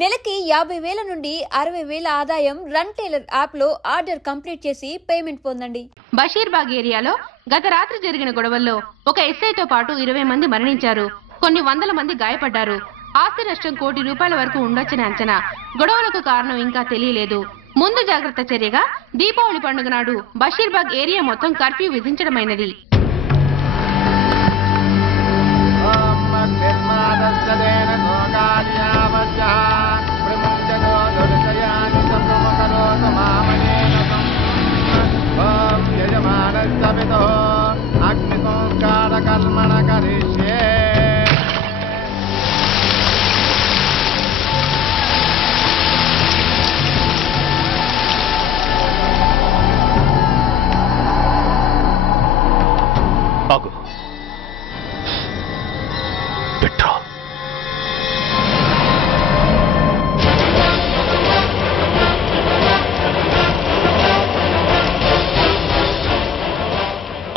నెలకి 50,000 నుండి 60,000 ఆదాయం రన్ టైలర్ యాప్ లో ఆర్డర్ కంప్లీట్ చేసి పేమెంట్ పొందండి. బషీర్బాగ్ ఏరియాలో గత రాత్రి జరిగిన గొడవల్లో ఒక ఎస్ఐతో పాటు 20 మంది మరణించారు. కొన్ని వందల మంది గాయపడ్డారు. ఆస్తి నష్టం ₹1 కోటి వరకు ఉండొచ్చని అంచనా. గొడవలకు కారణం ఇంకా తెలియలేదు. ముందు జాగ్రత్త చర్యగా దీపావళి పండుగ నాడు బషీర్బాగ్ ఏరియా మొత్తం కర్ఫ్యూ విధించడమైనది.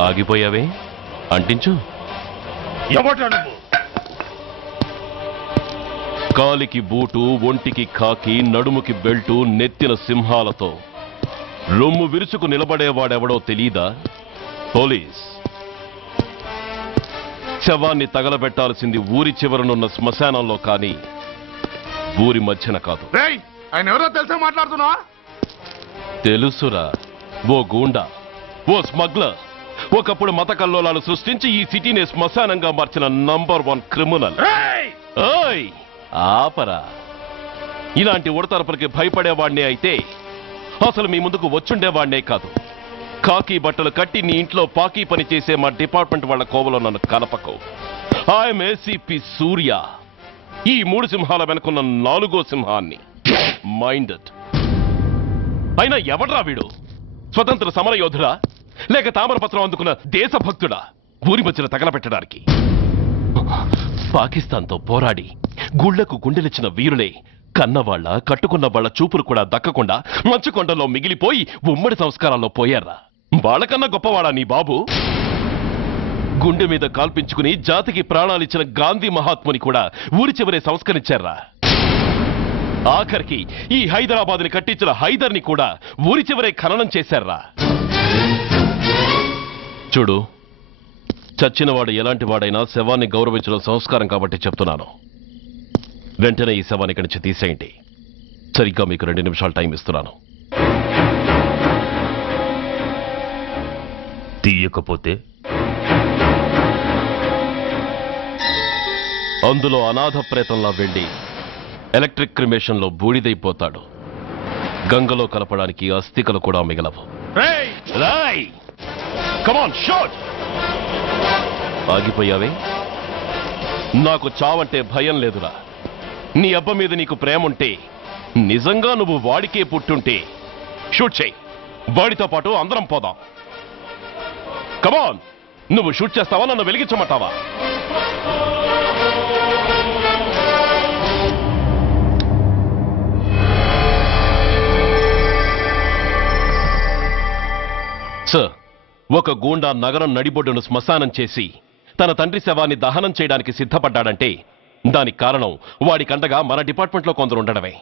ఆగిపోయావే, అంటించు. కాలికి బూటు, ఒంటికి కాకి, నడుముకి బెల్టు, నెత్తిన సింహాలతో రొమ్ము విరుచుకు నిలబడేవాడెవడో తెలీదా? పోలీస్. శవాన్ని తగలబెట్టాల్సింది ఊరి చివరనున్న శ్మశానంలో కానీ ఊరి మధ్యన కాదు. ఆయన ఎవరో తెలుసా మాట్లాడుతున్నా? తెలుసురా, ఓ గూండా, ఓ స్మగ్లర్. ఒకప్పుడు మత కల్లోలాలు సృష్టించి ఈ సిటీని శ్మశానంగా మార్చిన నంబర్ 1 క్రిమినల్. ఆపరా. ఇలాంటి ఉడతరపులకి భయపడేవాడినే అయితే అసలు మీ ముందుకు వచ్చుండేవాడినే కాదు. కాకి బట్టలు కట్టి నీ ఇంట్లో పాకీ పని చేసే మా డిపార్ట్మెంట్ వాళ్ళ కోవలో నన్ను కలపకు. ఐఎమ్ ఏసీపీ సూర్య. ఈ 3 సింహాల వెనుకున్న 4వ సింహాన్ని. మైండెడ్. అయినా ఎవడ్రా వీడు? స్వతంత్ర సమర యోధుడా లేక తామరపత్రం అందుకున్న దేశభక్తుడా ఊరి మధ్యన తగలబెట్టడానికి? పాకిస్తాన్తో పోరాడి గుళ్లకు గుండెలిచ్చిన వీరులే కన్నవాళ్ల, కట్టుకున్న వాళ్ల చూపులు కూడా దక్కకుండా మంచుకొండలో మిగిలిపోయి ఉమ్మడి సంస్కారాల్లో పోయారా? వాళ్ళకన్నా గొప్పవాడా నీ బాబు? గుండె మీద కాల్పించుకుని జాతికి ప్రాణాలిచ్చిన గాంధీ మహాత్ముని కూడా ఊరి చివరే సంస్కరించారా? ఆఖరికి ఈ హైదరాబాద్ని కట్టించిన హైదర్ని కూడా ఊరి చివరే ఖననం చేశారా? చూడు, చచ్చినవాడు ఎలాంటి వాడైనా శవాన్ని గౌరవించడం సంస్కారం కాబట్టి చెప్తున్నాను. వెంటనే ఈ శవాన్ని ఇక్కడి నుంచి తీసేయండి. సరిగ్గా మీకు 2 నిమిషాలు టైం ఇస్తున్నాను. తీయకపోతే అందులో అనాథ ప్రేతంలా వెళ్లి ఎలక్ట్రిక్ క్రిమేషన్లో బూడిదైపోతాడు. గంగలో కలపడానికి అస్థికలు కూడా మిగలవు. ఆగిపోయావే? నాకు చావంటే భయం లేదురా. నీ అబ్బ మీద నీకు ప్రేముంటే, నిజంగా నువ్వు వాడికే పుట్టుంటే షూట్ చేయి. వాడితో పాటు అందరం పోదాం. కమాన్, నువ్వు షూట్ చేస్తావా, నన్ను వెలిగించమంటావా? సార్, ఒక గూండా నగరం నడిబొడ్డును శ్మశానం చేసి తన తండ్రి శవాన్ని దహనం చేయడానికి సిద్ధపడ్డాడంటే దానికి కారణం వాడికండగా మన డిపార్ట్మెంట్లో కొందరు ఉండడమే.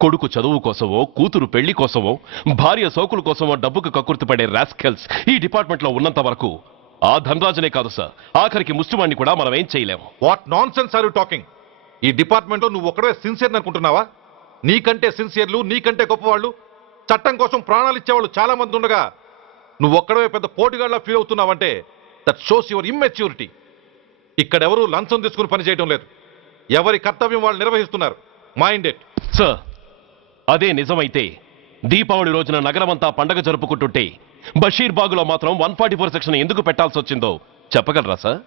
కొడుకు చదువు కోసమో, కూతురు పెళ్లి కోసమో, భార్య సోకుల కోసమో డబ్బుకు కక్కుర్తిపడే రాస్కెల్స్ ఈ డిపార్ట్మెంట్లో ఉన్నంత వరకు ఆ ధనరాజునే కాదు సార్, ఆఖరికి ముష్టివాణ్ణి కూడా మనం ఏం చేయలేము. What nonsense are you talking? ఈ డిపార్ట్మెంట్లో నువ్వు ఒక్కడే సిన్సియర్ అనుకుంటున్నావా? నీకంటే సిన్సియర్లు, నీకంటే గొప్పవాళ్ళు, చట్టం కోసం ప్రాణాలు ఇచ్చేవాళ్ళు చాలా మంది ఉండగా నువ్వు ఒక్కడే పెద్ద పోటీగాళ్ళ ఫీల్ అవుతున్నావంటే దట్ షోస్ యువర్ ఇమ్మెచ్యూరిటీ. ఇక్కడెవరూ లంచం తీసుకుని పనిచేయడం లేదు. ఎవరి కర్తవ్యం వాళ్ళు నిర్వహిస్తున్నారు. Mind it. సార్, అదే నిజమైతే దీపావళి రోజున నగరమంతా పండగ జరుపుకుంటుంటే బషీర్బాగులో మాత్రం 144 సెక్షన్ ఎందుకు పెట్టాల్సి వచ్చిందో చెప్పగలరా సార్?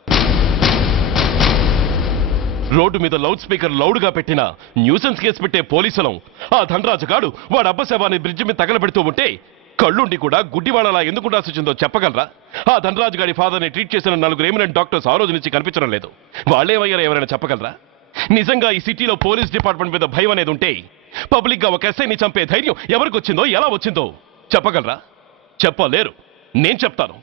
రోడ్డు మీద లౌడ్ స్పీకర్ లౌడ్గా పెట్టిన న్యూసెన్స్ కేసు పెట్టే పోలీసులం ఆ ధనరాజుగాడు వాడు అబ్బ శవాన్ని బ్రిడ్జి మీద తగలబెడుతూ ఉంటే కళ్ళుండి కూడా గుడ్డివాళ్ళలా ఎందుకు ఉండాల్సి వచ్చిందో చెప్పగలరా? ఆ ధనరాజు గారి ఫాదర్ని ట్రీట్ చేసిన 4 ఎమినెంట్ డాక్టర్స్ ఆ రోజు నుంచి కనిపించడం లేదు. వాళ్ళేమయ్యారో ఎవరైనా చెప్పగలరా? నిజంగా ఈ సిటీలో పోలీస్ డిపార్ట్మెంట్ మీద భయం అనేది ఉంటే పబ్లిక్ గా ఒక ఎస్ఐని చంపే ధైర్యం ఎవరికి వచ్చిందో, ఎలా వచ్చిందో చెప్పగలరా? చెప్పలేరు. నేను చెప్తాను.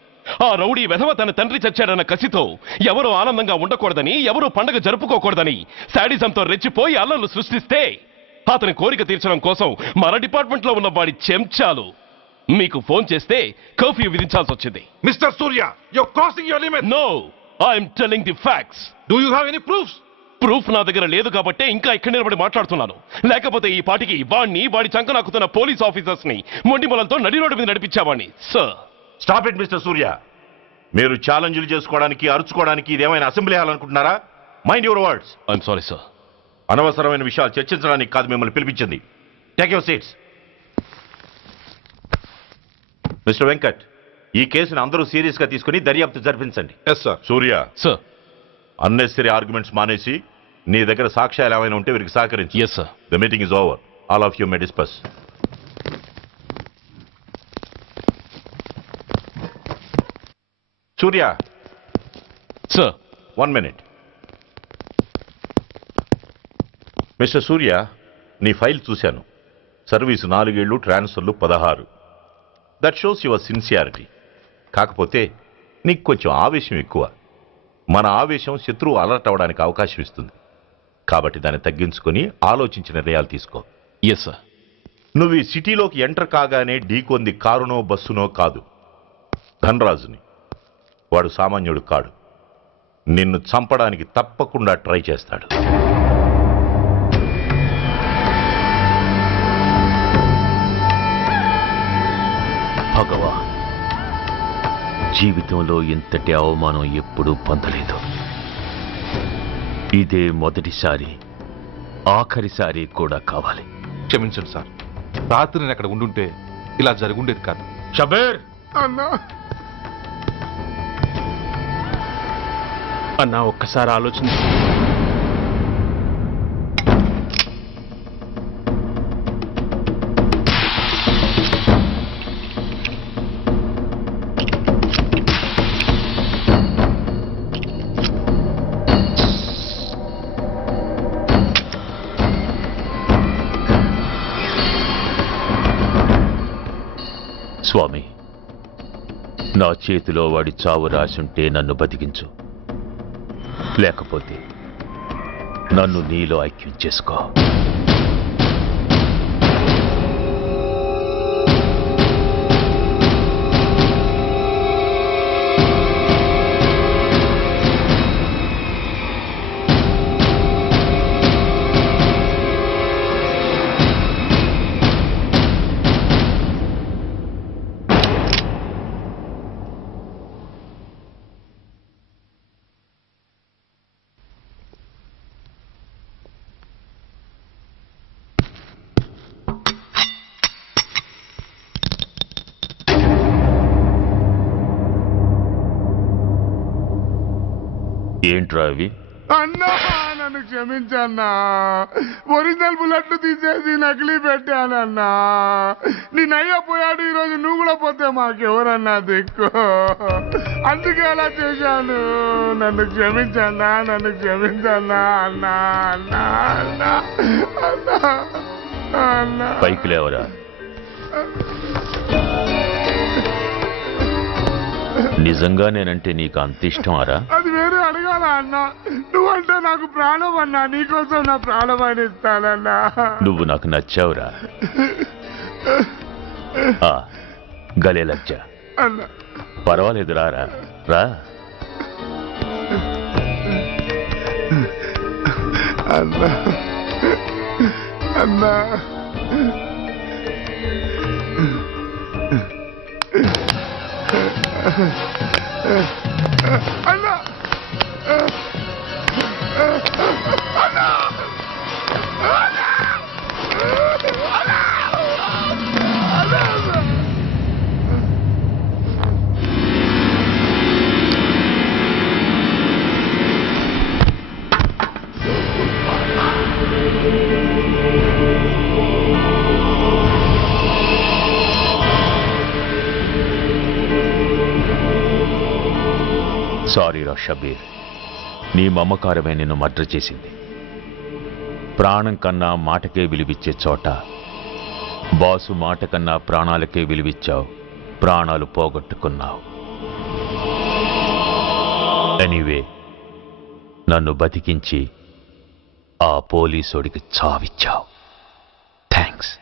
ఆ రౌడీ వెధవ తన తండ్రి చచ్చాడన్న కసితో ఎవరూ ఆనందంగా ఉండకూడదని, ఎవరూ పండగ జరుపుకోకూడదని శాడిజంతో రెచ్చిపోయి అల్లర్లు సృష్టిస్తే అతని కోరిక తీర్చడం కోసం మన డిపార్ట్మెంట్లో ఉన్న వాడి చెంచాలు మీకు ఫోన్ చేస్తే కర్ఫ్యూ విధించాల్సి వచ్చింది. Mister Surya, you're crossing your limit. No, I'm telling the facts. Do you have any proofs? Proof నా దగ్గర లేదు కాబట్టే ఇంకా ఇక్కడ నిలబడి మాట్లాడుతున్నాను. లేకపోతే ఈ పాటికి వాడి చంకనాకుతున్న పోలీస్ ఆఫీసర్స్ ని మొండి మొలలతో నడి రోడ్డు మీద నడిపించావాడిని. Sir, stop it mister Surya. మీరు ఛాలెంజ్లు చేసుకోవడానికి, అరుచుకోవడానికి ఇదేమైనా అసెంబ్లీ హాలనుకుంటున్నారా? Mind your words. I'm sorry sir. అనవసరమైన విషయాలు చర్చించడానికి కాదు మిమ్మల్ని పిలిపించింది. Take your seats. Mister Venkat, ఈ కేసును అందరూ సీరియస్ గా తీసుకుని దర్యాప్తు జరిపించండి. Yes sir. Surya, sir. Unnecessary arguments మానేసి నీ దగ్గర సాక్ష్యాలు ఏమైనా ఉంటే వీరికి సహకరించు. Yes sir. The meeting is over. All of you may discuss. Surya, sir. 1 minute. Mister సూర్య, నీ ఫైల్ చూశాను. సర్వీసు 4 ఏళ్ళు, ట్రాన్స్ఫర్లు 16. That shows your sincerity. కాకపోతే నీకు కొంచెం ఆవేశం ఎక్కువ. మన ఆవేశం శత్రువు అలర్ట్ అవ్వడానికి అవకాశం ఇస్తుంది. కాబట్టి దాన్ని తగ్గించుకొని ఆలోచించిన నిర్ణయాలు తీసుకో. Yes sir. నువ్వు ఈ సిటీలోకి ఎంటర్ కాగానే ఢీకొంది కారునో బస్సునో కాదు, ధనరాజుని. వాడు సామాన్యుడు కాడు. నిన్ను చంపడానికి తప్పకుండా ట్రై చేస్తాడు. భగవాన్, జీవితంలో ఇంతటి అవమానం ఎప్పుడూ పొందలేదు. ఇదే మొదటిసారి, ఆఖరిసారి కూడా కావాలి. క్షమించండి సార్. రాత్రి నేను అక్కడ ఉండుంటే ఇలా జరుగుండేది కాదు. షబీర్ అన్నా అన్నా ఒక్కసారి ఆలోచన. స్వామి, నా చేతిలో వాడి చావు రాసుంటే నన్ను బతికించు, లేకపోతే నన్ను నీలో ఐక్యం చేసుకో. ఏంట్రా అవి? అన్నా నన్ను క్షమించన్నా. ఒరిజినల్ బుల్లెట్లు తీసేసి నకిలీ పెట్టానన్నా. నేనయ్యా పోయాడు, ఈరోజు నువ్వు కూడా పోతే మాకెవరన్నా దిక్కు. అందుకే అలా చేశాను. నన్ను క్షమించన్నా, నన్ను క్షమించన్నా అన్నా. అన్నా అన్నా అన్నా అన్నా. పైకి లేవరా. నిజంగా నేనంటే నీకు అంత ఇష్టం అరా? అది వేరే అడగాల అన్నా. నువ్వంటే నాకు ప్రాణం అన్నా. నీకోసం నా ప్రాణమైన ఇస్తానన్నా. నువ్వు నాకు నచ్చావురా. గలే లజ్జ. అన్నా పర్వాలేదు, రారా రా. అన్నా అన్నా అన్నా అన్నా సారీ రా షబీర్, నీ మమకారమే నిన్ను మర్డర్ చేసింది. ప్రాణం కన్నా మాటకే విలువిచ్చే చోట బాసు మాట కన్నా ప్రాణాలకే విలువిచ్చావు. ప్రాణాలు పోగొట్టుకున్నావు. ఎనీవే నన్ను బతికించి ఆ పోలీసోడికి చావిచ్చావు. థ్యాంక్స్.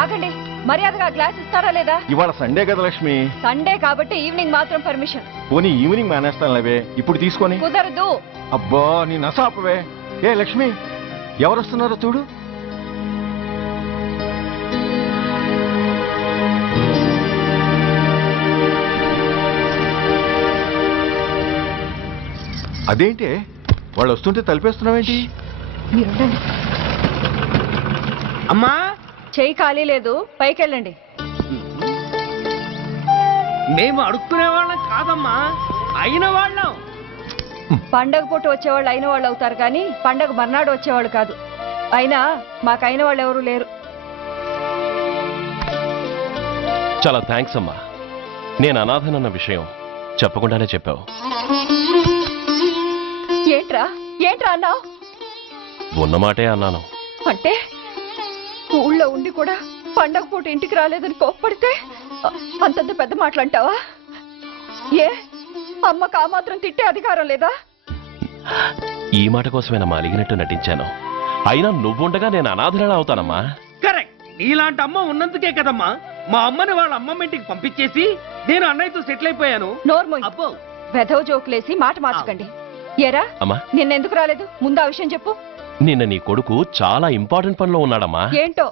ఆగండి, మర్యాదగా గ్లాస్ ఇస్తారా లేదా? ఇవాళ సండే కదా లక్ష్మి. సండే కాబట్టి ఈవినింగ్ మాత్రం పర్మిషన్. పోనీ ఈవినింగ్ మేనేస్తాను లేవే, ఇప్పుడు తీసుకొని. కుదరదు. అబ్బా నీ నసాపవే. ఏ లక్ష్మి, ఎవరొస్తున్నారో చూడు. అదేంటి వాళ్ళు వస్తుంటే తలిపేస్తున్నావేంటి? మీరుండండి. అమ్మా చెయ్యి ఖాళీ లేదు, పైకి వెళ్ళండి. మేము అడుక్కునే వాళ్ళం కాదమ్మా, అయిన వాళ్ళం. పండగ పూట వచ్చేవాళ్ళు అయిన వాళ్ళు అవుతారు కానీ పండగ మర్నాడు వచ్చేవాళ్ళు కాదు. అయినా మాకైన వాళ్ళు ఎవరు లేరు. చాలా థ్యాంక్స్ అమ్మా. నేను అనాథనన్న విషయం చెప్పకుండానే చెప్పావు. ఏంట్రా ఏంట్రా అన్నావు? ఉన్నమాటే అన్నాను. అంటే ఊళ్ళో ఉండి కూడా పండగ పూట ఇంటికి రాలేదని కోప్పడితే అంతంత పెద్ద మాటలంటావా? ఏ అమ్మకు ఆ మాత్రం తిట్టే అధికారం లేదా? ఈ మాట కోసమేనమ్మా అలిగినట్టు నటించాను. అయినా నువ్వుండగా నేను అనాథనలా అవుతానమ్మా. కరెక్ట్. నీలాంటి అమ్మ ఉన్నందుకే కదమ్మా మా అమ్మని వాళ్ళ అమ్మమ్మ ఇంటికి పంపించేసి నేను అన్నయ్యతో సెటిల్ అయిపోయాను. నోర్మోయ్, అబ్బో వెధవ జోకులేసి మాట మార్చకండి. ఏరా అమ్మా, నిన్నెందుకు రాలేదు? ముందు ఆ విషయం చెప్పు. నిన్న నీ కొడుకు చాలా ఇంపార్టెంట్ పనిలో ఉన్నాడమ్మా. ఏంటో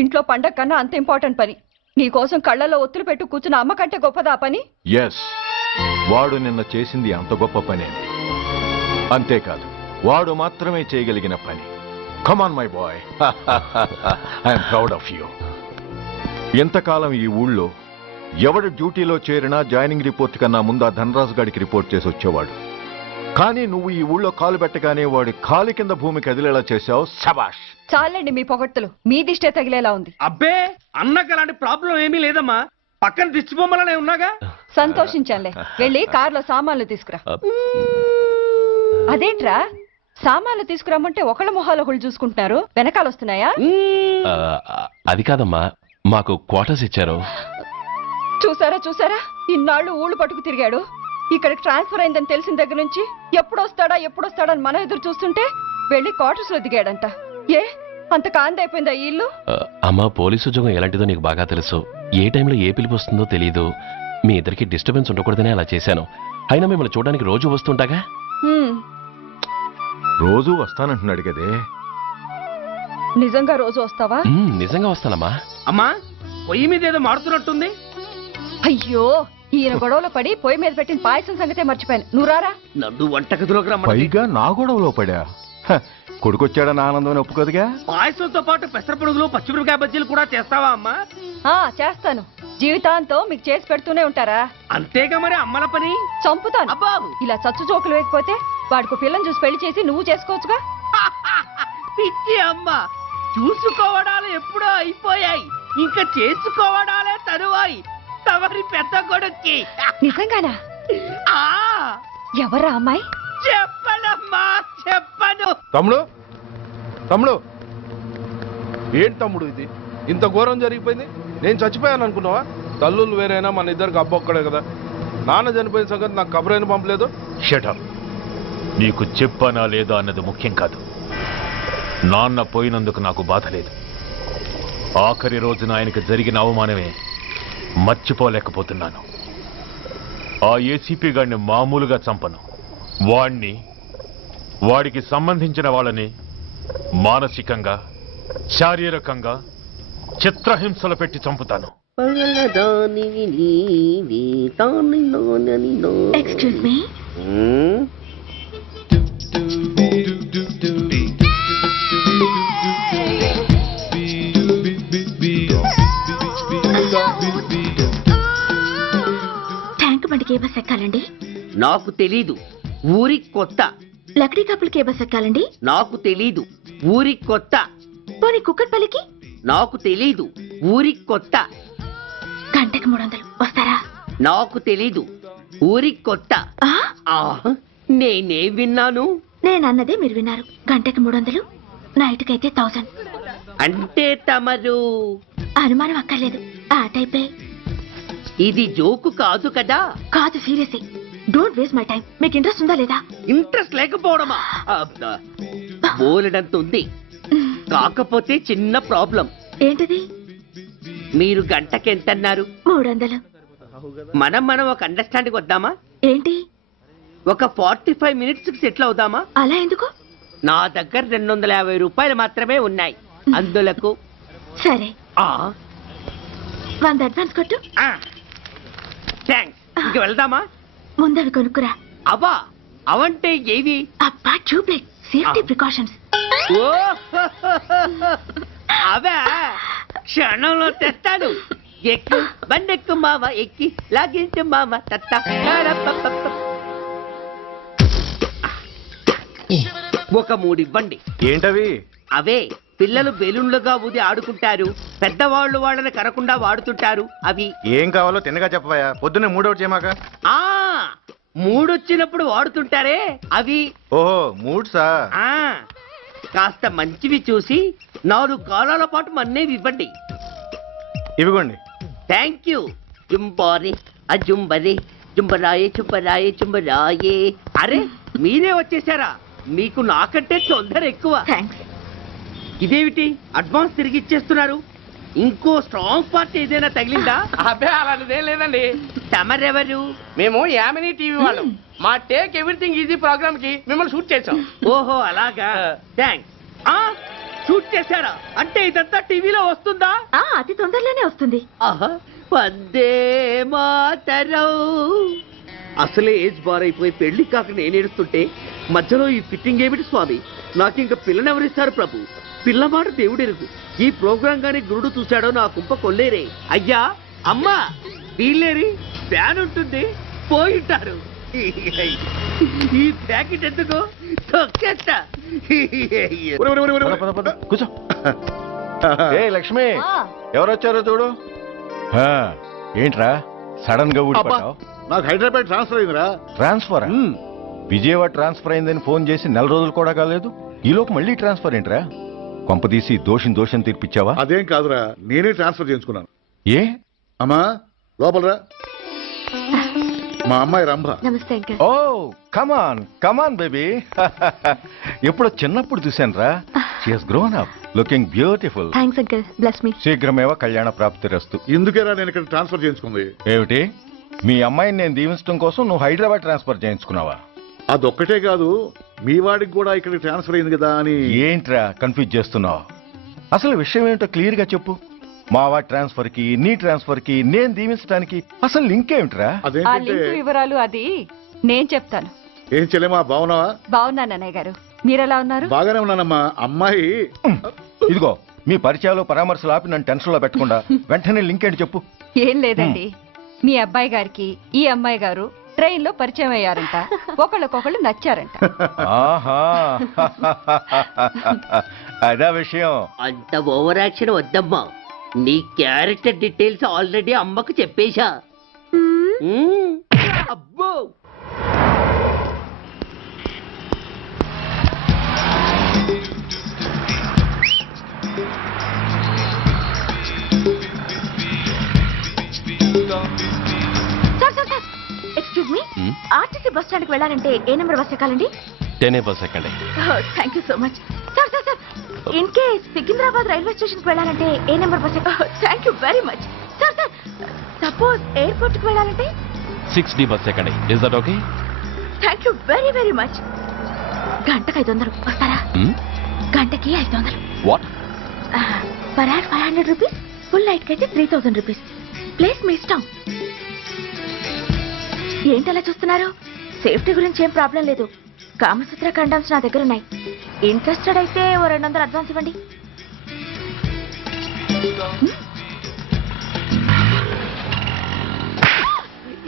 ఇంట్లో పండగ కన్నా అంత ఇంపార్టెంట్ పని. నీకోసం కళ్ళల్లో ఒత్తులు పెట్టు కూర్చున్న అమ్మ కంటే గొప్పదా పని? ఎస్, వాడు నిన్న చేసింది అంత గొప్ప పనే. అంతేకాదు, వాడు మాత్రమే చేయగలిగిన పని. Come on my boy, I'm proud of you. ఎంతకాలం ఈ ఊళ్ళో ఎవడు డ్యూటీలో చేరినా జాయినింగ్ రిపోర్ట్ కన్నా ముందు ఆ ధనరాజు గారికి రిపోర్ట్ చేసి వచ్చేవాడు. కానీ నువ్వు ఈ ఊళ్ళో కాలు పెట్టగానే వాడి కాలు కింద భూమి కదిలేలా చేశావు. శబాష్. చాలండి మీ పొగడ్తలు, మీ దిష్టే తగిలేలా ఉంది. అబ్బే అన్నకు అలాంటి ప్రాబ్లం ఏమీ లేదమ్మా, పక్కన దిష్టి బొమ్మలనే ఉన్నాగా. సంతోషించాలే. వెళ్ళి కార్లో సామాన్లు తీసుకురా. అదేంట్రా సామాన్లు తీసుకురామంటే ఒకళ్ళ మొహాలు ఒకళ్ళు చూసుకుంటున్నారు, వెనకాల వస్తున్నాయా? అది కాదమ్మా, మాకు క్వార్టర్స్ ఇచ్చారు. చూసారా చూసారా, ఇన్నాళ్ళు ఊళ్ళు పట్టుకు తిరిగాడు. ఇక్కడికి ట్రాన్స్ఫర్ అయిందని తెలిసిన దగ్గర నుంచి ఎప్పుడొస్తాడా అని మనం ఎదురు చూస్తుంటే వెళ్ళి క్వార్టర్స్ లో దిగాడంట. ఏ అంత కాందైపోయిందా ఈ ఇల్లు? అమ్మా, పోలీసు ఉద్యోగం ఎలాంటిదో నీకు బాగా తెలుసు. ఏ టైంలో ఏ పిలుపు వస్తుందో తెలీదు. మీ ఇద్దరికి డిస్టర్బెన్స్ ఉండకూడదనే అలా చేశాను. అయినా మిమ్మల్ని చూడడానికి రోజు వస్తుంటాగా. రోజు వస్తానంటున్నాడు కదే. నిజంగా రోజు వస్తావా? నిజంగా వస్తానమ్మా. అమ్మా పొయ్యి మీద ఏదో మారుతున్నట్టుంది. అయ్యో, ఈయన గొడవలో పడి పొయ్యి మీద పెట్టిన పాయసం సంగతే మర్చిపోయాను. నువ్వు రారా. నన్ను వంటగదిలోకి రమ్మంటే పైగా నా గొడవలో పడా. కొడుకొచ్చాడని ఆనందం ఒప్పుకోదుగా. పాయసంతో పాటు పెసరపొడుగులు పచ్చిమిరపకాయ బజ్జీలు కూడా చేస్తావా అమ్మా? చేస్తాను. జీవితాంతం మీకు చేసి పెడుతూనే ఉంటారా? అంతేగా మరి అమ్మల పని. చంపుతాను. అబ్బా ఇలా చచ్చు జోకులు వేయకపోతే వాడికి పిల్లని చూసి పెళ్లి చేసి నువ్వు చేసుకోవచ్చుగా. పిచ్చి అమ్మ, చూసుకోవడాలు ఎప్పుడో అయిపోయాయి, ఇంకా చేసుకోవడాలే తరువాయి తవరి పెద్ద కొడుక్కి. నిజంగానా? ఎవరా అమ్మాయి? చెప్పనమ్మా, చెప్పను. తమ్ముడు ఏంటి తమ్ముడు ఇది? ఇంత ఘోరం జరిగిపోయింది. నేను చచ్చిపోయాను అనుకున్నావా? తల్లులు వేరైనా మన ఇద్దరికి అబ్బొక్కడే కదా. నాన్న చనిపోయిన సంగతి నాకు కబరైన పంపలేదు. షటప్. నీకు చెప్పనా లేదా అన్నది ముఖ్యం కాదు. నాన్న పోయినందుకు నాకు బాధ లేదు. ఆఖరి రోజున ఆయనకు జరిగిన అవమానమే మర్చిపోలేకపోతున్నాను. ఆ ఏసీపీ గారిని మామూలుగా చంపను. వాడికి సంబంధించిన వాళ్ళని మానసికంగా, శారీరకంగా చిత్రహింసలు పెట్టి చంపుతాను. Excuse me. ట్యాంక్ బండికి ఏ బస్ ఎక్కాలండి? నాకు తెలీదు, ఊరి కొత్త. లక్డీ కప్పులకి ఏ బస్ ఎక్కాలండి? నాకు తెలీదు, ఊరి కొత్త. పోనీ కుక్కట్పల్లికి? నాకు తెలీదు, ఊరి కొత్త. గంటకి 300 వస్తారా? నాకు తెలీదు, ఊరి కొత్త. నేనే విన్నాను. నేనన్నదే మీరు విన్నారు. గంటకి 300. నైట్ కైతే 1000. అంటే తమరు అనుమానం అక్కర్లేదు, ఆ టైపే. ఇది జోకు కాదు కదా? కాదు, serious. Don't waste my time. మీకు ఇంట్రెస్ట్ ఉందా లేదా? ఇంట్రెస్ట్ లేకపోవడమా? బోలెడంత ఉంది, కాకపోతే చిన్న ప్రాబ్లం. ఏంటిది? మీరు గంటకి ఎంతన్నారు? 300. మనం ఒక అండర్స్టాండింగ్ వద్దామా? ఏంటి? ఒక 45 మినిట్స్ సెటిల్ అవుదామా? అలా ఎందుకు? నా దగ్గర 250 రూపాయలు మాత్రమే ఉన్నాయి, అందులకు. సరే, 100 అడ్వాన్స్ కొట్టు. థ్యాంక్స్. ఇంక వెళ్దామా? ముందవి కొనుక్కురా. అవా అవంటే ఏవి? అబ్బా, ట్యూబ్లైట్, సేఫ్టీ ప్రికాషన్స్. ఓ అవా, క్షణంలో తెస్తాను. ఎక్కు బండెక్కు మామ, ఎక్కి లాగించు మామ. తత్త ఒక 3 ఇవ్వండి. ఏంటవి? అవే పిల్లలు బెలూన్లుగా ఊది ఆడుకుంటారు, పెద్దవాళ్ళు వాళ్ళని కరకుండా వాడుతుంటారు. అవి ఏం కావాలో తిన్నగా చెప్పవయ్యా, పొద్దున్నే మూడోటి చేయమాక. 3 వచ్చినప్పుడు వాడుతుంటారే అవి. ఓహో, మూడ్సా? కాస్త మంచివి చూసి 4 కాలాల పాటు మన్నేవి ఇవ్వండి. ఇవిగోండి. Thank you. జుంబారే అజుంబరే, జుంబరాయే చుంబరాయే చుంబరాయే. అరే, మీరే వచ్చేసారా? మీకు నాకంటే తొందర ఎక్కువ. ఇదేమిటి అడ్వాన్స్ తిరిగి ఇచ్చేస్తున్నారు? ఇంకో స్ట్రాంగ్ పార్టీ ఏదైనా తగిలిందా? అబ్బే, అలాంటిదేం లేదండి. తమరెవరు? మేము యామినీ టీవీ వాళ్ళం. మా టేక్ ఎవ్రీథింగ్ ఈజీ ప్రోగ్రామ్ కి మిమ్మల్ని షూట్ చేసాం. ఓహో, అలాగా. థ్యాంక్స్. షూట్ చేశారా? అంటే ఇదంతా టీవీలో వస్తుందా? అతి తొందరలోనే వస్తుంది. వందే మాతరం. అసలే ఏజ్ బార్ అయిపోయి పెళ్లి కాక నేను ఏడుస్తుంటే మధ్యలో ఈ ఫిట్టింగ్ ఏమిటి స్వామి? నాకు ఇంకా పిల్లనెవరిస్తారు ప్రభు? పిల్లమాట దేవుడెరుగు. ఈ ప్రోగ్రాం గాని గురుడు చూశాడో నా కుంప కొల్లేరే. అయ్యా, అమ్మా, వీళ్ళేరి ఫ్యాన్ ఉంటుంది, పోయింటారు. ఈ ప్యాకెట్ ఎందుకు తొక్కేస్తా. కూర్చో. ఏ లక్ష్మి, ఎవరొచ్చారో చూడు. ఏంట్రా సడన్ గా ఊడిపడ్డావు? నాకు హైదరాబాద్ ట్రాన్స్ఫర్ అయిందిరా. ట్రాన్స్ఫర్? విజయవాడ ట్రాన్స్ఫర్ అయిందని ఫోన్ చేసి 4 రోజులు కూడా కాలేదు, ఈలోపు మళ్ళీ ట్రాన్స్ఫర్ ఏంట్రా? కొంపదీసి దోషం తీర్పిచ్చావా? అదేం కాదురా, నేనే ట్రాన్స్ఫర్ చేయించుకున్నాను. ఏ? అమ్మా లోపలరా. మా అమ్మాయి రంభ. నమస్తే అంకల్. ఓ, కమాన్ బేబీ. ఎప్పుడో చిన్నప్పుడు చూశాను రా. She has grown up, looking beautiful. Thanks uncle, bless me. శీఘ్రమేవ కళ్యాణ ప్రాప్తిరస్తు. ఇందుకేరా నేను ఇక్కడ ట్రాన్స్ఫర్ చేయించుకుంది. ఏమిటి, మీ అమ్మాయిని నేను దీవించడం కోసం నువ్వు హైదరాబాద్ ట్రాన్స్ఫర్ చేయించుకున్నావా? అదొక్కటే కాదు, మీ వాడికి కూడా ఇక్కడ ట్రాన్స్ఫర్ అయింది కదా అని. ఏంట్రా కన్ఫ్యూజ్ చేస్తున్నావు? అసలు విషయం ఏంటో క్లియర్ గా చెప్పు. మా వాడి ట్రాన్స్ఫర్ కి నీ ట్రాన్స్ఫర్ కి నేను దీవించడానికి అసలు లింక్ ఏమిట్రా? ఆ లింక్ వివరాలు అది నేను చెప్తాను. ఏం చెల్లెమా, బాగున్నావా? బాగున్నాను అన్నయ్య గారు, మీరెలా ఉన్నారు? బాగానే ఉన్నానమ్మా. అమ్మాయి ఇదిగో, మీ పరిచయాలు పరామర్శలు ఆపి నన్ను టెన్షన్ లో పెట్టకుండా వెంటనే లింక్ ఏంటి చెప్పు. ఏం లేదండి, మీ అబ్బాయి గారికి ఈ అమ్మాయి గారు ట్రైన్ లో పరిచయం అయ్యారంట, ఒకళ్ళకొకళ్ళు నచ్చారంట. ఆహా, అదా విషయం. అంత ఓవర్ యాక్షన్ వద్దమ్మా. నీ క్యారెక్టర్ డీటెయిల్స్ ఆల్రెడీ అమ్మకు చెప్పేశా. అబ్బో, excuse me, RTC bus stand కి వెళ్ళాలంటే ఏ నెంబర్ బస్ ఎక్కాలండి? 10 బస్ ఎక్కండి. Thank you so much. Sir, in case Secunderabad railway station కి వెళ్ళాలంటే ఏ number bus? Thank you very much. Sir, suppose airport కి వెళ్ళాలంటే 6D బస్ ఎక్కండి. Is that okay? Thank you very very much. గంటకి 500 వస్తారా? గంటకి 500. What? Per hour 500 rupees, full night కి అయితే 3000 రూపీస్. ప్లేస్ మీ ఇష్టం. ఏంటలా చూస్తున్నారు? సేఫ్టీ గురించి ఏం ప్రాబ్లం లేదు. కామసూత్ర కండమ్స్ నా దగ్గర ఉన్నాయి. ఇంట్రెస్టెడ్ అయితే ఓ 200 అడ్వాన్స్ ఇవ్వండి.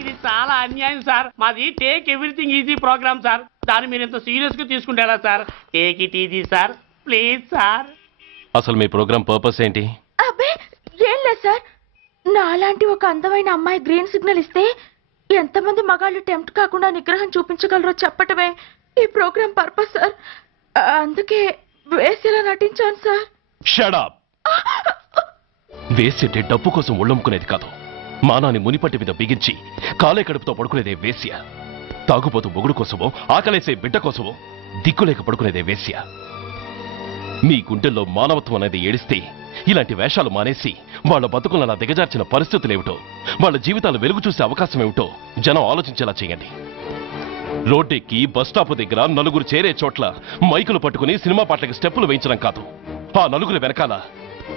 ఇది చాలా అన్యాయం సార్. మాది take everything easy program sir. దాన్ని మీరు ఎంత సీరియస్ గా తీసుకుంటారా sir? Take it easy sir, please sir. అసలు మీ ప్రోగ్రామ్ పర్పస్ ఏంటి? అబ్బే, ఏం లేదు సార్. నాలాంటి ఒక అందమైన అమ్మాయి గ్రీన్ సిగ్నల్ ఇస్తే ఎంతమంది మగాళ్ళు టెంప్ట్ కాకుండా నిగ్రహం చూపించగలరో చెప్పటమే ఈ ప్రోగ్రామ్ పర్పస్ సార్. అందుకే వేసేలా నటించాను సార్. షడప్. వేసేటే డబ్బు కోసం ఒళ్ళమ్ముకునేది కాదు. మానాన్ని మునిపట్టి మీద బిగించి కాలే కడుపుతో పడుకునేదే వేశ్య. తాగుపోతూ మొగుడు కోసమో ఆకలేసే బిడ్డ కోసమో దిక్కులేక పడుకునేదే వేశ్య. మీ గుండెల్లో మానవత్వం అనేది ఏడిస్తే ఇలాంటి వేషాలు మానేసి వాళ్ళ బతుకులను అలా దిగజార్చిన పరిస్థితులేమిటో, వాళ్ళ జీవితాలు వెలుగు చూసే అవకాశం ఏమిటో జనం ఆలోచించేలా చేయండి. రోడ్డెక్కి బస్టాప్ దగ్గర నలుగురు చేరే చోట్ల మైకులు పట్టుకుని సినిమా పాటలకు స్టెప్పులు వేయించడం కాదు. ఆ నలుగురు వెనకాల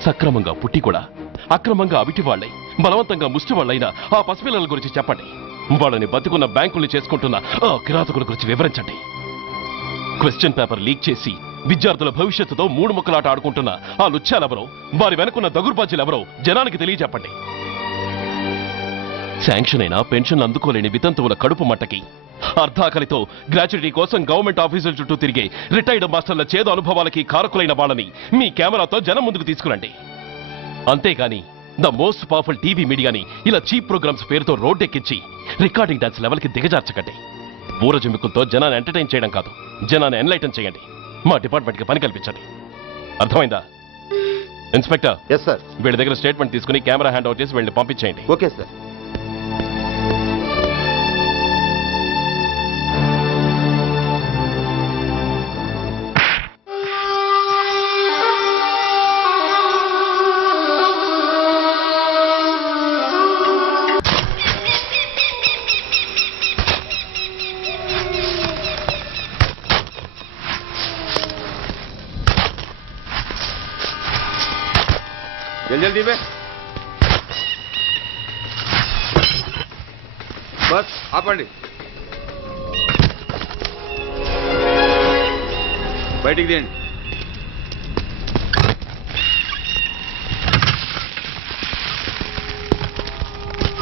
సక్రమంగా పుట్టి కూడా అక్రమంగా అవిటి వాళ్ళై బలవంతంగా ముష్టి వాళ్ళైనా ఆ పసిపిల్లల గురించి చెప్పండి. వాళ్ళని బతుకున్న బ్యాంకులు చేసుకుంటున్న ఆ కిరాతకుల గురించి వివరించండి. క్వశ్చన్ పేపర్ లీక్ చేసి విద్యార్థుల భవిష్యత్తుతో మూడు ముక్కలాట ఆడుకుంటున్న ఆ లుచ్చాలెవరో, వారి వెనుకున్న దగుర్బాజీలెవరో జనానికి తెలియజెప్పండి. శాంక్షన్ అయినా పెన్షన్లు అందుకోలేని వితంతువుల కడుపు మట్టకి, అర్ధాకలితో గ్రాట్యుటీ కోసం గవర్నమెంట్ ఆఫీసుల చుట్టూ తిరిగే రిటైర్డ్ మాస్టర్ల చేదు అనుభవాలకి కారకులైన వాళ్ళని మీ కెమెరాతో జనం ముందుకు తీసుకురండి. అంతేగాని ద మోస్ట్ పవర్ఫుల్ టీవీ మీడియాని ఇలా చీప్ ప్రోగ్రామ్స్ పేరుతో రోడ్డెక్కించి రికార్డింగ్ డాన్స్ లెవెల్కి దిగజార్చకండి. ఊరజుమికులతో జనాన్ని ఎంటర్టైన్ చేయడం కాదు, జనాన్ని ఎన్లైటన్ చేయండి. మా డిపార్ట్మెంట్కి పని కల్పించండి. అర్థమైందా? ఇన్స్పెక్టర్. Yes sir. వీళ్ళ దగ్గర స్టేట్మెంట్ తీసుకుని కెమెరా హ్యాండ్ అవుట్ చేసి వీళ్ళని పంపించేయండి. Okay sir. जल्दी में बस ఆపండి. బయటికి తీయండి.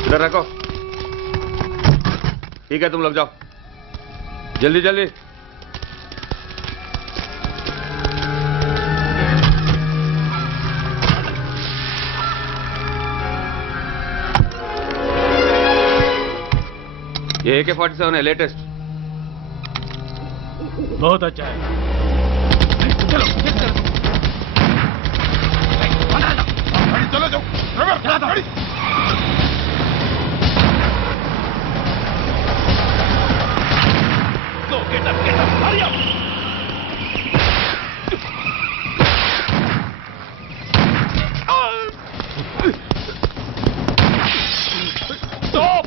इधर रखो. ठीक है, तुम लोग जाओ. जल्दी जल्दी. ये AK-47 है, लेटेस्ट. बहुत अच्छा है. चलो चलो जाओ. गाड़ी. Go, get up, hurry up. Stop!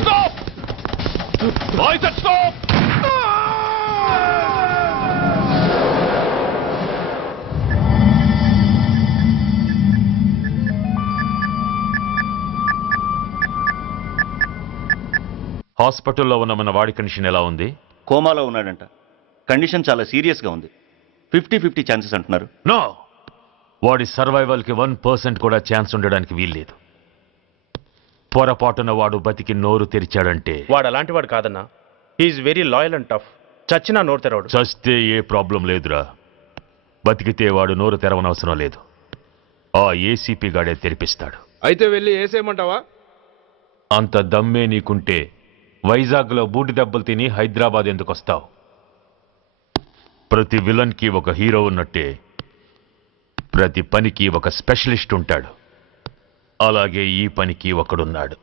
Stop! I said stop! హాస్పిటల్లో ఉన్న మన వాడి కండిషన్ ఎలా ఉంది? కోమాలో ఉన్నాడంట. కండిషన్ చాలా సీరియస్గా ఉంది. 50-50 ఛాన్సెస్ అంటున్నారు. నో, వాడి సర్వైవల్కి 1% కూడా ఛాన్స్ ఉండడానికి వీల్లేదు. పొరపాటున వాడు బతికి నోరు తెరిచాడంటే వాడు అలాంటి వాడు కాదన్నా. He is very loyal and tough. చచ్చినా నోరు తెరవడు. చస్తే ఏ ప్రాబ్లం లేదురా. బతికితే వాడు నోరు తెరవనవసరం లేదు. ఆ ఏసీపీ గాడే తెరిపిస్తాడు. అయితే వెళ్ళి వేసేయమంటావా? అంత దమ్మే నీకుంటే వైజాగ్లో బూటి దెబ్బలు తిని హైదరాబాద్ ఎందుకు వస్తావు? ప్రతి విలన్కి ఒక హీరో ఉన్నట్టే ప్రతి పనికి ఒక స్పెషలిస్ట్ ఉంటాడు. అలాగే ఈ పనికి ఒకడున్నాడు.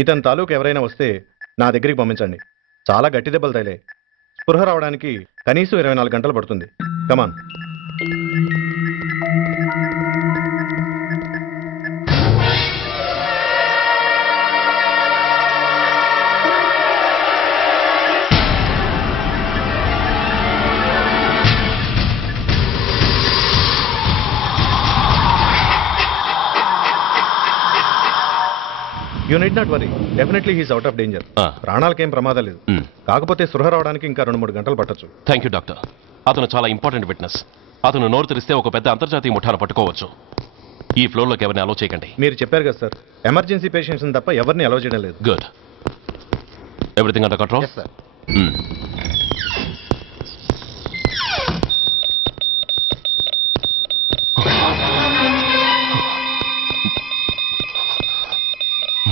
ఇతని తాలూకు ఎవరైనా వస్తే నా దగ్గరికి పంపించండి. చాలా గట్టి దెబ్బలు తగిలే. స్పృహ రావడానికి కనీసం 24 గంటలు పడుతుంది. Come on. You need not worry, definitely he's out of danger. ప్రాణాలకేం ప్రమాదం లేదు. కాకపోతే స్పృహ రావడానికి ఇంకా 2-3 గంటలు పట్టొచ్చు. Thank you doctor. అతను చాలా ఇంపార్టెంట్ విట్నెస్. అతను నోరు తెరిస్తే ఒక పెద్ద అంతర్జాతీయ ముఠాను పట్టుకోవచ్చు. ఈ ఫ్లోర్లోకి ఎవరిని అలో చేయకండి. మీరు చెప్పారు కదా సార్, ఎమర్జెన్సీ పేషెంట్స్ తప్ప ఎవరిని అలో చేయడం లేదు. Good. Everything under control? Sir.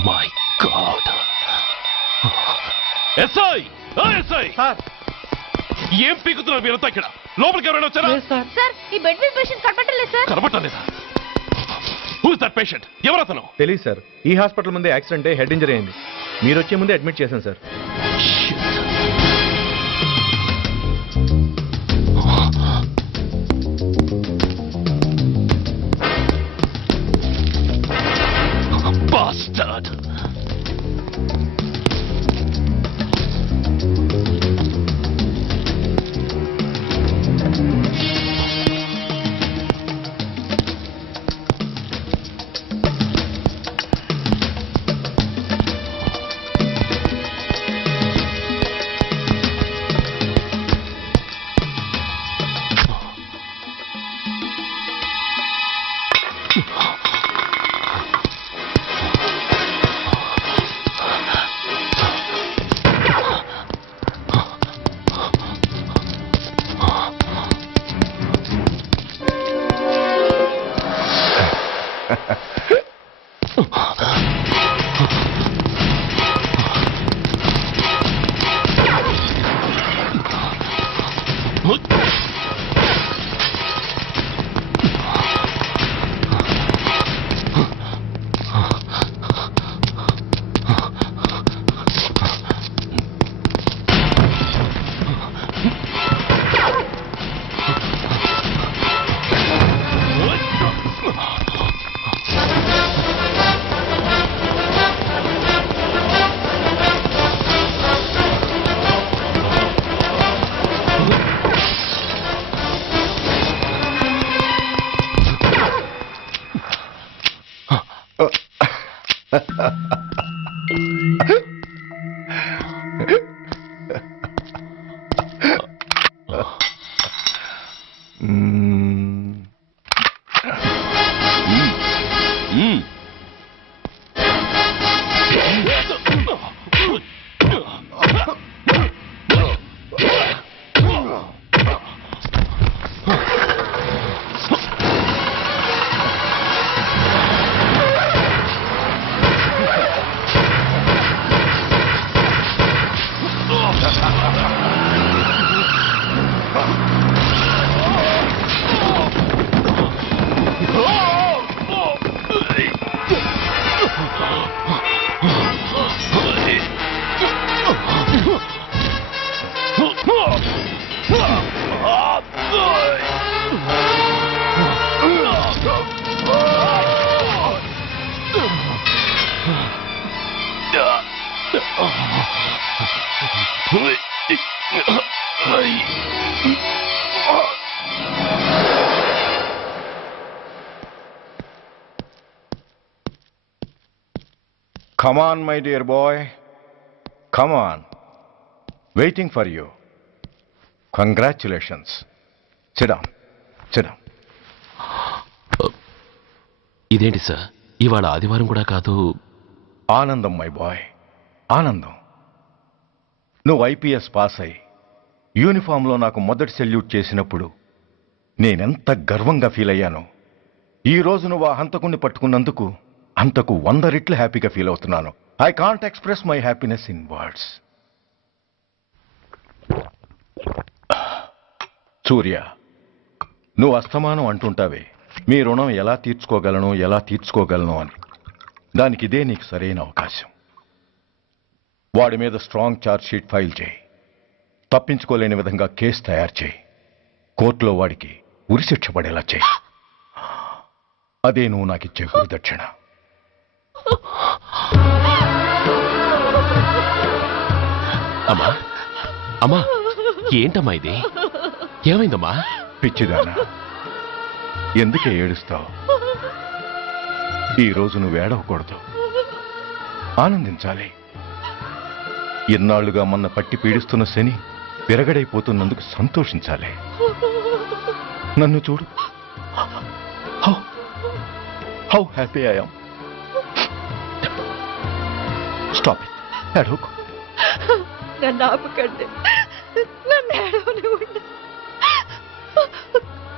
My God. SI! SI! ఏం పీకుతున్నారు మీరంతా ఇక్కడ? లోపలికి ఎవరైనా వచ్చారా? సార్, ఈ బెడ్ మీద పేషెంట్ కనబట్టలేదు సార్. కనబట్టలేదా? Who is that patient? ఎవరతను? తెలియదు సార్. ఈ హాస్పిటల్ ముందే యాక్సిడెంట్ హెడ్ ఇంజరీ అయింది. మీరు వచ్చే ముందే అడ్మిట్ చేశాను sir. Bastard! Come on, my dear boy. Come on. Waiting for you. Congratulations. Sit down. Sit down. ఇదేంటి సార్, ఇవాళ ఆదివారం కూడా కాదు. ఆనందం మై బాయ్, ఆనందం. నువ్వు ఐపీఎస్ పాస్ అయి యూనిఫామ్లో నాకు మొదటి సెల్యూట్ చేసినప్పుడు నేనెంత గర్వంగా ఫీల్ అయ్యానో, ఈ రోజు నువ్వు ఆ హంతకుణ్ణి పట్టుకున్నందుకు అంతకు 100 రెట్లు హ్యాపీగా ఫీల్ అవుతున్నాను. I can't express my happiness in words. Surya, నువ్వు అస్తమానం అంటుంటావే మీ రుణం ఎలా తీర్చుకోగలను అని. దానికి ఇదే నీకు సరైన అవకాశం. వాడి మీద స్ట్రాంగ్ ఛార్జ్ షీట్ ఫైల్ చేయి. తప్పించుకోలేని విధంగా కేసు తయారు చేయి. కోర్టులో వాడికి ఉరిశిక్ష పడేలా చేయి. అదే నువ్వు నాకిచ్చే గురుదక్షిణ. అమ్మా అమ్మా, ఏంటమ్మా ఇది? ఏమైందమ్మా? పిచ్చిదానా, ఎందుకే ఏడుస్తావు? ఈరోజు నువ్వు ఏడవకూడదు, ఆనందించాలి. ఎన్నాళ్లుగా మన పట్టి పీడిస్తున్న శని విరగడైపోతున్నందుకు సంతోషించాలి. నన్ను చూడు, how happy I am. Stop it, ఏడవకు. నన్ను ఆపకండి, నన్ను ఏడవనివ్వండి.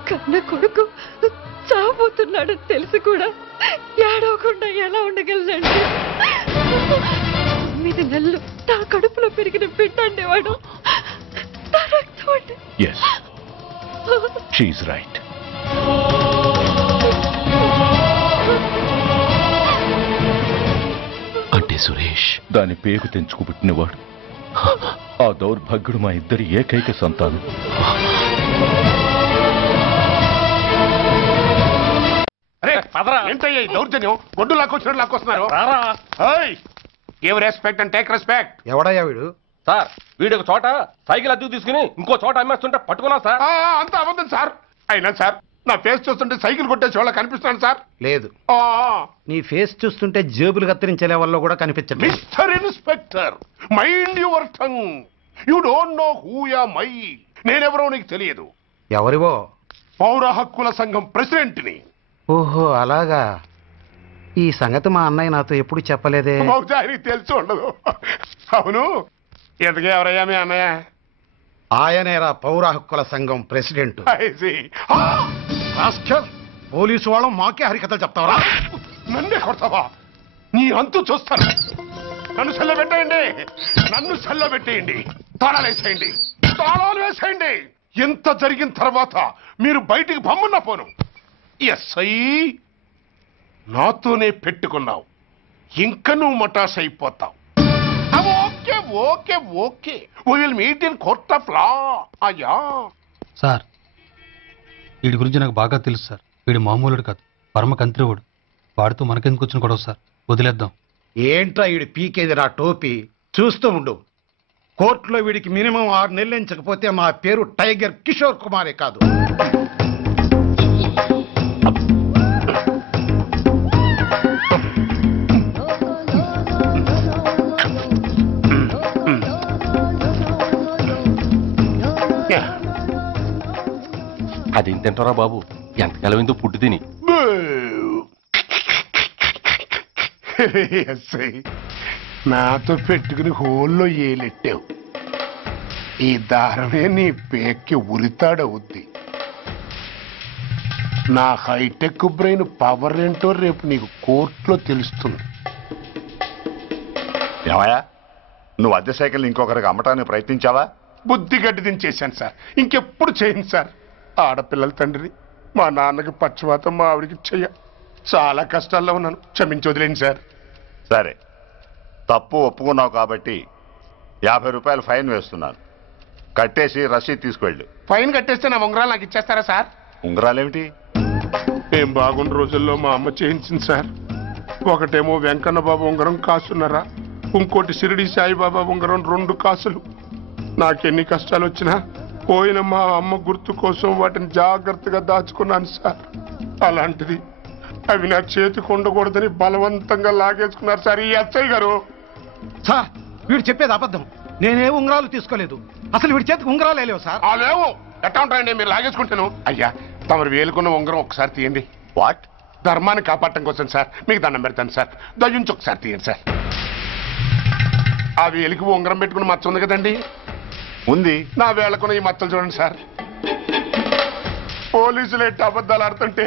కన్న కొడుకు చావబోతున్నాడని తెలిసి కూడా ఏడవకుండా ఎలా ఉండగలనండి? 9 నెలలు నా కడుపులో పెరిగిన బిడ్డ అండేవాడు. Yes, she's right. అంటే సురేష్ దాని పేగు తెంచుకు పుట్టినవాడు. ఆ దౌర్భాగ్యుడు మా ఇద్దరి ఏకైక సంతానం. ఏంటయ్యా ఈ దౌర్జన్యం? గొడ్డు లాక్కొచ్చినట్టు లాక్కొస్తున్నారు. Give respect and take respect. ఎవడయ్యా వీడు? సార్, వీడు ఒక చోట సైకిల్ అద్దెకు తీసుకుని ఇంకో చోట అమ్మేస్తుంటే పట్టుకున్నా సార్. అంత అబద్ధం సార్. అయినా సార్, నా ఫేస్ చూస్తుంటే సైకిల్ కొట్టే చోళ్ళ కనిపిస్తున్నాను సార్. లేదు, నీ ఫేస్ చూస్తుంటే జేబులు కత్తిరించే లెవెల్లో కూడా కనిపించట్లేదు. Mister inspector, mind your tongue. You don't know who am I. నేనెవరో నీకు తెలియదు. ఎవరివో? పౌర హక్కుల సంఘం ప్రెసిడెంట్ని. ఓహో, అలాగా. ఈ సంగతి మా అన్నయ్య నాతో ఎప్పుడు చెప్పలేదే. బహుశా ఆయనకి తెలిసి ఉండదు. అవును, ఎంతగా ఎవరయ్యా మీ అన్నయ్య? ఆయనేరా పౌర హక్కుల సంఘం ప్రెసిడెంట్. పోలీసు వాళ్ళం మాకే హరికథలు చెప్తావరా? నన్నే కొడతావా? నీ అంతు చూస్తాను. నన్ను సెల్ల పెట్టేయండి, నన్ను సెల్ల పెట్టేయండి. తాళాలు వేసేయండి, తాళాలు వేసేయండి. ఎంత జరిగిన తర్వాత మీరు బయటికి పంపన్నా పోను. ఎస్ఐ, నాతోనే పెట్టుకున్నావు, ఇంకా నువ్వు మటాస్ అయిపోతావు. Okay okay okay, will meet in court of law. అయ్యా సార్, వీడి గురించి నాకు బాగా తెలుసు సార్. వీడు మామూలుడు కాదు, పరమ కంత్రివుడు. వాడితో మనకెందుకు వచ్చిన గొడవ సార్? వదిలేద్దాం. ఏంట్రా వీడి పీకేది నా టోపీ? చూస్తూ ఉండు. కోర్టులో వీడికి మినిమం 6 నెలలు ఎంచకపోతే మా పేరు టైగర్ కిషోర్ కుమారే కాదు. అదేం తింటారా బాబు? ఎంతకాలం ఎందుకు పుట్టు తిని. నాతో పెట్టుకుని హోల్లో ఏలెట్టావు. ఈ దారమే నీ పేక్కి ఉరితాడవుద్ది. నా హైటెక్ బ్రెయిన్ పవర్ ఏంటో రేపు నీకు కోర్టులో తెలుస్తుంది. ఏమయ్యా, నువ్వు అద్దె సైకిల్ ఇంకొకరికి అమ్మటానికి ప్రయత్నించావా? బుద్ధి గడ్డి దించేశాను సార్, ఇంకెప్పుడు చేయను సార్. ఆడపిల్లల తండ్రి, మా నాన్నకి పక్షవాతం, మా ఆవిడికి చెయ్య. చాలా కష్టాల్లో ఉన్నాను, క్షమించి వదిలేండి సార్. సరే, తప్పు ఒప్పుకున్నావు కాబట్టి 50 రూపాయలు ఫైన్ వేస్తున్నాను. కట్టేసి రసీదు తీసుకువెళ్ళు. ఫైన్ కట్టేస్తే నా ఉంగరాలు నాకు ఇచ్చేస్తారా సార్? ఉంగరాలేమిటి? ఏం బాగున్న రోజుల్లో మా అమ్మ చేయించింది సార్. ఒకటేమో వెంకన్న బాబు ఉంగరం కాసున్నరా, ఇంకోటి షిరిడి సాయిబాబా ఉంగరం 2 కాసులు. నాకెన్ని కష్టాలు వచ్చినా పోయిన మా అమ్మ గుర్తు కోసం వాటిని జాగ్రత్తగా దాచుకున్నాను సార్. అలాంటిది అవి నా చేతికి ఉండకూడదని బలవంతంగా లాగేసుకున్నారు సార్ ఈ ఎస్ఐ గారు. సార్, వీడు చెప్పేది అబద్ధం. నేనే ఉంగరాలు తీసుకోలేదు. అసలు వీడి చేతికి ఉంగరాలు లేవు సార్. లేవు. ఎట్టా ఉంటాయండి మీరు లాగేసుకుంటాను? అయ్యా, తమరు వేలుకున్న ఉంగరం ఒకసారి తీయండి. వాట్? ధర్మాన్ని కాపాడటం కోసం సార్, మీకు దండం పెడతాను సార్. దయ్యుంచి ఒకసారి తీయండి సార్. ఆ వేలికి ఉంగరం పెట్టుకుని మచ్చ ఉంది కదండి? ఉంది. నా వేళకున్న ఈ మచ్చలు చూడండి సార్. పోలీసులు ఎట్టి అబద్ధాలు ఆడుతుంటే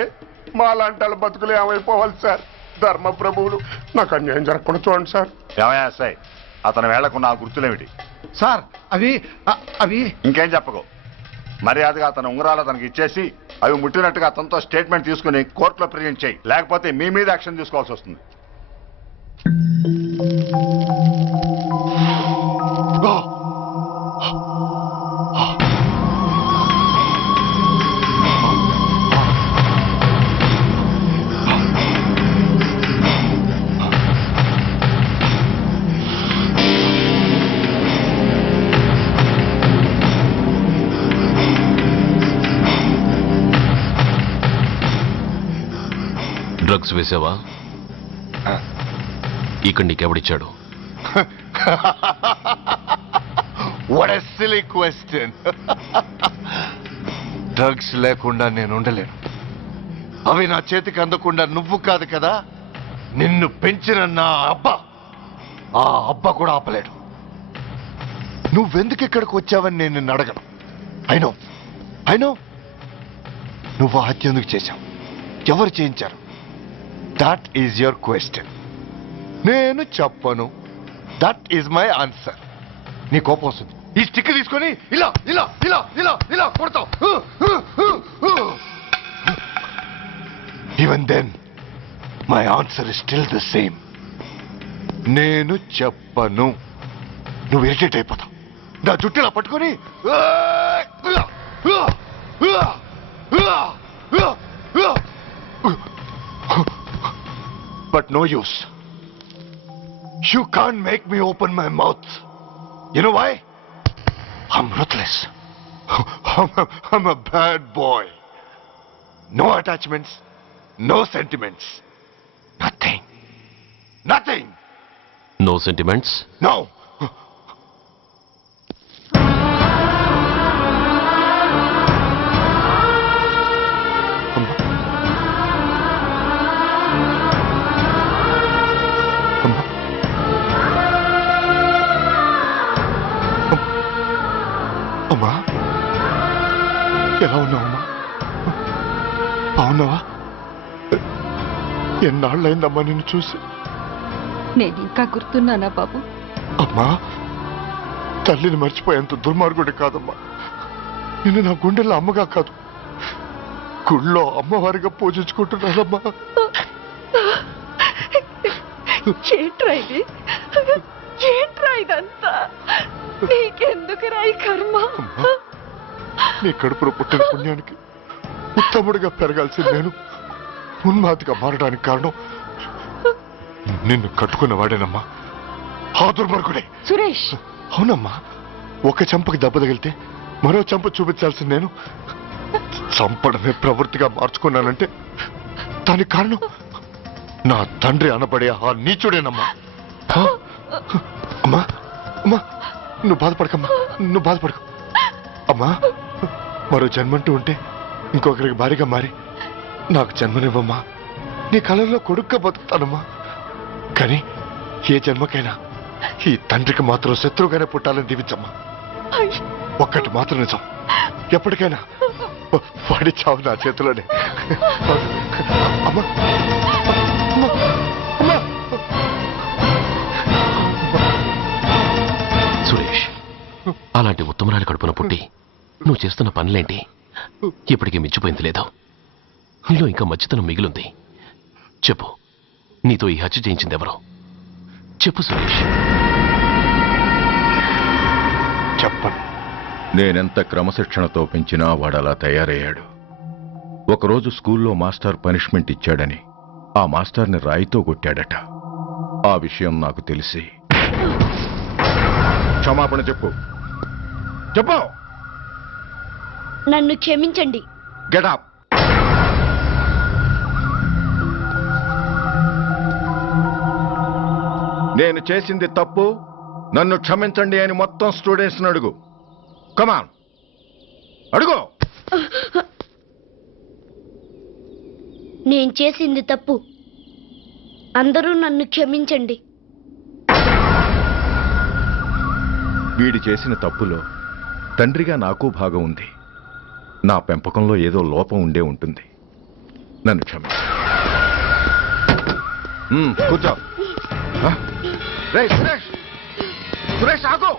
మా లాంటి వాళ్ళ బతుకులు ఏమైపోవాలి సార్? ధర్మ ప్రభువులు, నాకు అన్యాయం జరగకుండా చూడండి సార్. ఏమయ్యా ఎస్ఐ, అతని వేళకున్న ఆ గుర్తులేమిటి? సార్, అవి ఇంకేం చెప్పకు. మర్యాదగా అతని ఉంగరాలు అతనికి ఇచ్చేసి అవి ముట్టినట్టుగా అతనితో స్టేట్మెంట్ తీసుకుని కోర్టులో ప్రెజెంట్ చేయి. లేకపోతే మీ మీద యాక్షన్ తీసుకోవాల్సి వస్తుంది. డ్రగ్స్ వేసావా? ఇక్కడ నీకెవడిచ్చాడు? What a silly question. Drugs లేకుండా నేను ఉండలేను. అవి నా చేతికి అందకుండా నువ్వు కాదు కదా, నిన్ను పెంచిన నా అబ్బా, ఆ అబ్బా కూడా ఆపలేడు. నువ్వెందుకు ఇక్కడికి వచ్చావని నేను నిన్ను అడగను. అయినో నువ్వు హత్య ఎందుకు చేశావు, ఎవరు చేయించారు? That is your question. నేను చెప్పను. That is my answer. నీ కోపం వస్తుంది, ఈ స్టిక్ తీసుకొని ఇలా ఇలా ఇలా ఇలా ఇలా కొడతావు. Even then my answer is still the same. నేను చెప్పను. నువ్వు ఇరిటేట్ అయిపోతావు. నా జుట్టులా పట్టుకొని but no use. You can't make me open my mouth. You know why? I'm ruthless. I'm a bad boy. No attachments, no sentiments. Nothing. No sentiments? No. అమ్మా, ఎలా ఉన్నావమ్మా? బాగున్నావా? ఎన్నాళ్ళైందమ్మా నిన్ను చూసి? నేను ఇంకా గుర్తున్నానా బాబు? అమ్మా, తల్లిని మర్చిపోయేంత దుర్మార్గుడి కాదమ్మా. నిన్ను నా గుండెల్లో అమ్మగా కాదు, గుళ్ళో అమ్మవారిగా పూజించుకుంటున్నానమ్మా. ఏంట్రా ఇదంతా? నీకెందుకు రాయి కర్మ? నీ కడుపులో పుట్టిన పుణ్యానికి ఉత్తముడిగా పెరగాల్సి నేను ఉన్మాదిగా మారడానికి కారణం నిన్ను కట్టుకున్న వాడేనమ్మా, ఆ దుర్మార్గుడే సురేష్. అవునమ్మా, ఒక చెంపకి దెబ్బ తగిలితే మరో చెంప చూపించాల్సి నేను చంపడమే ప్రవృత్తిగా మార్చుకున్నానంటే దానికి కారణం నా తండ్రి అనబడే ఆ నీచుడేనమ్మా. అమ్మా అమ్మా, నువ్వు బాధపడకమ్మా, నువ్వు బాధపడకు అమ్మా. మరో జన్మంటూ ఉంటే ఇంకొకరికి భారీగా మారి నాకు జన్మనివ్వమ్మా. నీ కళల్లో కొడుగ్గా బతుకుతానమ్మా. కానీ ఏ జన్మకైనా ఈ తండ్రికి మాత్రం శత్రువుగానే పుట్టాలని దీవించమ్మా. ఒక్కటి మాత్రం నిజం, ఎప్పటికైనా వాడి చావు నా చేతిలోనే. అమ్మా సురేష్, అలాంటి ఉత్తమరాలి కడుపున పుట్టి నువ్వు చేస్తున్న పనులేంటి? ఇప్పటికీ మించిపోయింది లేదు. నీలో ఇంకా మంచితనం మిగిలింది. చెప్పు, నీతో ఈ హత్య చేయించింది ఎవరు? చెప్పు సురేష్. చెప్పను. నేనెంత క్రమశిక్షణతో పెంచినా వాడలా తయారయ్యాడు. ఒకరోజు స్కూల్లో మాస్టర్ పనిష్మెంట్ ఇచ్చాడని ఆ మాస్టర్ని రాయితో కొట్టాడట. ఆ విషయం నాకు తెలిసి క్షమాపణ చెప్పు. నన్ను క్షమించండి. Get up. నేను చేసింది తప్పు, నన్ను క్షమించండి అని మొత్తం స్టూడెంట్స్ని అడుగు. కమాన్, అడుగు. నేను చేసింది తప్పు, అందరూ నన్ను క్షమించండి. వీడి చేసిన తప్పులో తండ్రిగా నాకు భాగం ఉంది. నా పెంపకంలో ఏదో లోపం ఉండే ఉంటుంది. నన్ను క్షమించు. కూర్చో. రే సురేష్, సురేష్ ఆగు.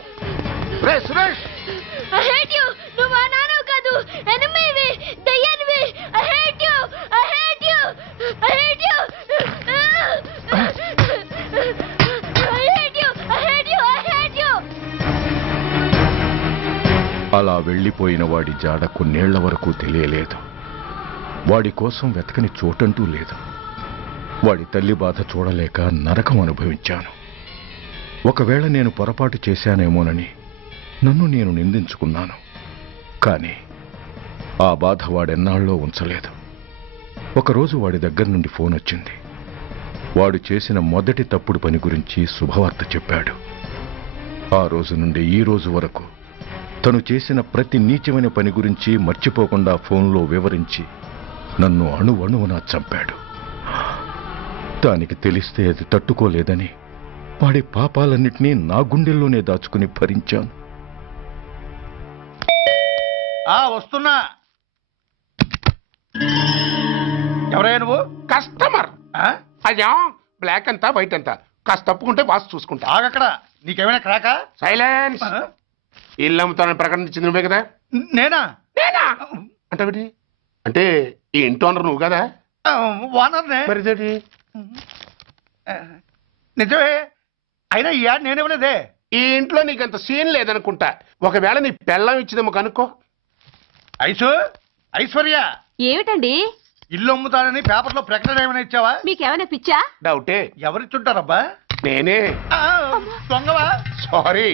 రే సురేష్, I hate you. నువ్వు ఆ నాన్నవు కాదు, ఎనిమివి, దయ్యానివి. I hate you. I hate you. I hate you. I hate you. I hate you. I hate you. అలా వెళ్ళిపోయిన వాడి జాడ కొన్నేళ్ల వరకు తెలియలేదు. వాడి కోసం వెతకని చోటంటూ లేదు. వాడి తల్లి బాధ చూడలేక నరకం అనుభవించాను. ఒకవేళ నేను పొరపాటు చేశానేమోనని నన్ను నేను నిందించుకున్నాను. కానీ ఆ బాధ వాడెన్నాళ్ళో ఉంచలేదు. ఒకరోజు వాడి దగ్గర నుండి ఫోన్ వచ్చింది. వాడు చేసిన మొదటి తప్పుడు పని గురించి శుభవార్త చెప్పాడు. ఆ రోజు నుండి ఈ రోజు వరకు తను చేసిన ప్రతి నీచమైన పని గురించి మర్చిపోకుండా ఫోన్లో వివరించి నన్ను అణువణువునా చంపాడు. దానికి తెలిస్తే అది తట్టుకోలేదని వాడి పాపాలన్నిటినీ నా గుండెల్లోనే దాచుకుని భరించాను. వస్తున్నా. ఎవరయ్యా నువ్వు? కస్టమర్. అయ్యా బ్లాక్ అంతా వైట్ అంతా కాస్త తప్పుకుంటే బాస్ చూసుకుంటా. ఆగక్కడ. నీకేమైనా క్రాకా? సైలెన్స్. ఇల్లు అమ్ముతానని ప్రకటించింది నువ్వే కదా? నేనా? అంటే అంటే ఈ ఇంటి ఓనర్ నువ్వు కదా? ఓనర్నే. మరి నిజమే. అయినా ఈ యాడ్ నేనేమలేదే. ఈ ఇంట్లో నీకంత సీన్ లేదనుకుంటా. ఒకవేళ నీ పెళ్ళం ఇచ్చిందేమో కనుక్కో. ఐశ్వర్య ఏమిటండి? ఇల్లు అమ్ముతానని పేపర్లో ప్రకటన ఏమైనా ఇచ్చావా? మీకేమైనా పిచ్చా? డౌటే. ఎవరిచ్చుంటారబ్బా? నేనే. దొంగవా? సారీ,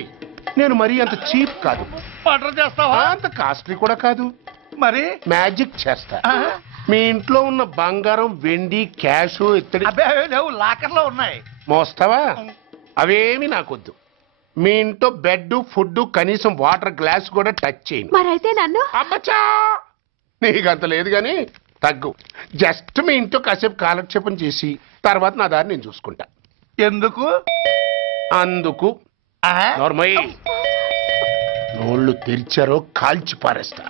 నేను మరీ అంత చీప్ కాదు. మర్డర్ చేస్తావా? అంత కాస్ట్లీ కూడా కాదు. మరి మ్యాజిక్ చేస్తా. మీ ఇంట్లో ఉన్న బంగారం, వెండి, క్యాష్, ఇత్తడి లేవు, లాకర్లో ఉన్నాయి. మోస్తావా? అవేమి నాకొద్దు. మీ ఇంట్లో బెడ్, ఫుడ్, కనీసం వాటర్ గ్లాస్ కూడా టచ్ చేయను. మరైతే నన్ను అబ్బచ్చా, నీకంత లేదు గాని తగ్గు. జస్ట్ మీ ఇంట్లో కాసేపు కాలక్షేపం చేసి తర్వాత నా దారి నేను చూసుకుంటా. ఎందుకు? అందుకు. నోర్మయ్య, నోళ్ళు తెరిచారో కాల్చి పారేస్తా.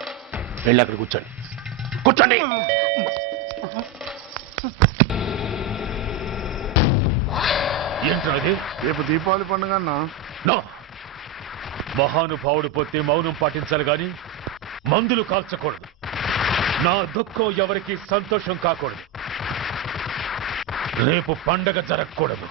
వెళ్ళి అక్కడ కూర్చోండి. కూర్చోండి. ఏంటది? రేపు దీపావళి పండుగ అన్నా. మహానుభావుడు పోతే మౌనం పాటించాలి గాని మందులు కాల్చకూడదు. నా దుఃఖం ఎవరికి సంతోషం కాకూడదు. రేపు పండగ జరగకూడదు.